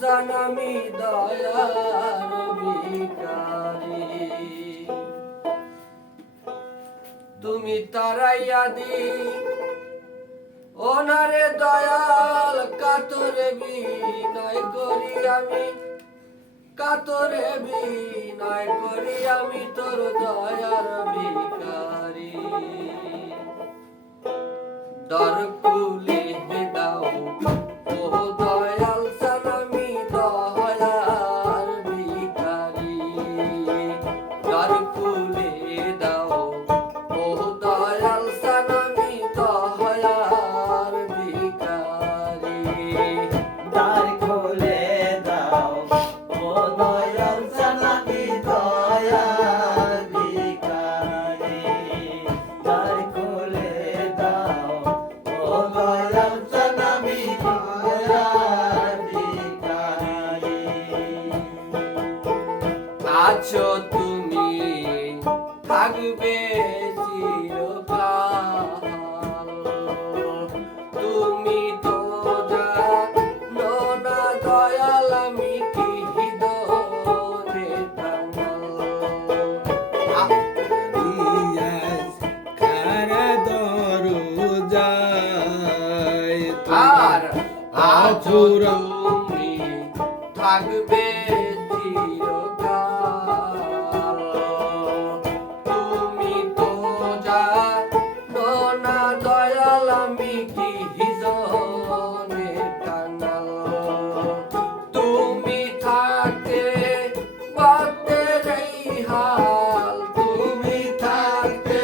সান আমি দয়ার ভিখারি। তুমি তারাইয়া দি ওনারে দয়াল কাতরে বিনয় করি আমি, কাতরে বিনয় করি আমি তোর দয়ার ভিখারি। দর খুলে দাও ও দয়াল সান আমি দয়ার ভিখারি। দর খুলে দাও ও দয়াল সান আমি দয়ার ভিখারি। দ্বার খুলে দাও ও দয়াল সান আমি দয়ার ভিখারি। দ্বার খুলে দাও ও দয়াল সান আমি দয়ার ভিখারি। আছো তুমি থাকবে চিরকাল, তুমি তো জানো না দয়াল আমি কি হৃদয়ে টাঙাল। আর আছো তুমি থাকবে চিরকাল, তুমি তো জানো না দয়াল আমি কি হিজনে টাঙাল। তুমি থাকতে ভক্তের এই হাল, তুমি থাকতে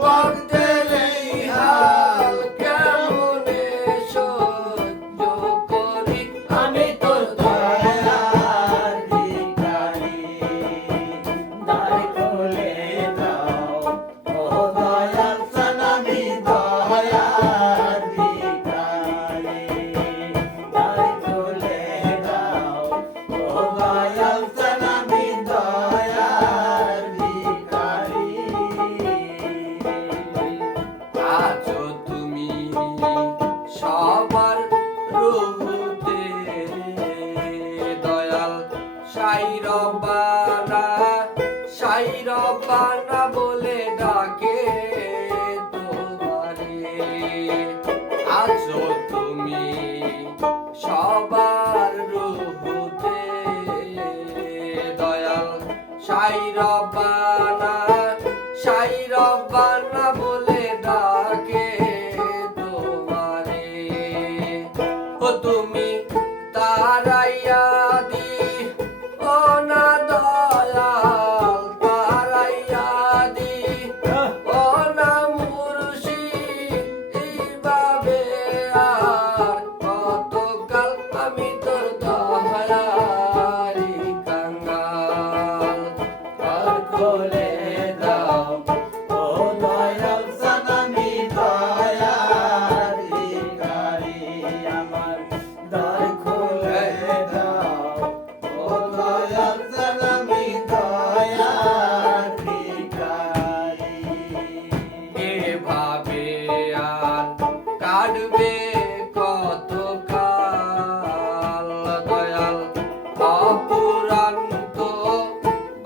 ভক্তের এই হাল কেমনে সহ্য করি আমি তোর দয়ার ভিখারি। দ্বার খুলে দাও ও দয়াল সান আমি দয়ার ভিখারি। দ্বার খুলে দাও ও দয়াল সান আমি দয়ার ভিখারি। আছো তুমি সবার রূপে দয়াল সাই রব্বানা, সাই রব্বানা বলে ডাকে তোমারে। আছো তুমি সবার রূপে দয়াল সাই রব্বানা, সাই রব্বানা বলে ডাকে তোমারে। ও তুমি তারাইয়া দি ও না দয়াল, তারাইয়া দি ও না মুর্শিদ এইভাবে আর কতকাল আমি তোর দয়ারি কাঙ্গাল। দ্বার খুলে দাও ও দয়াল সান আমি দয়ার ভিখারি। আমার দ্বার খুলে দাও ও দয়াল সান আমি দয়ার ভিখারি। এভাবে আর কাটবে কত কাল দয়াল অপুরান্ত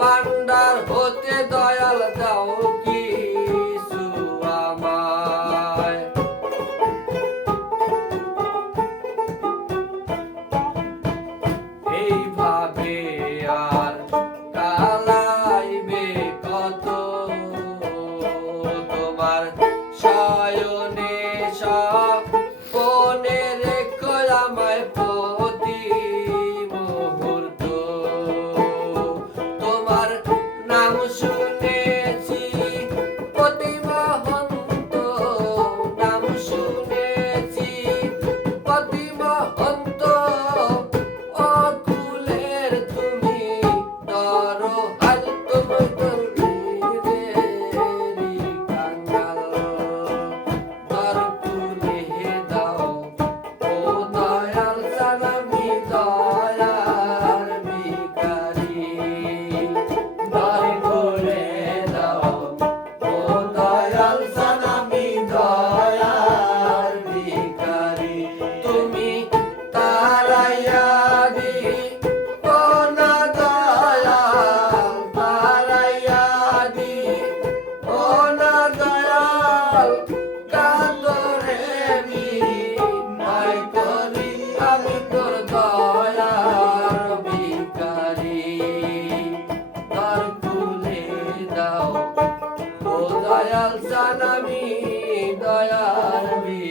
ভান্ডার হতে দয়াল দাও কিছু আমায়। দয়াল চান আমি দয়ার ভিখারি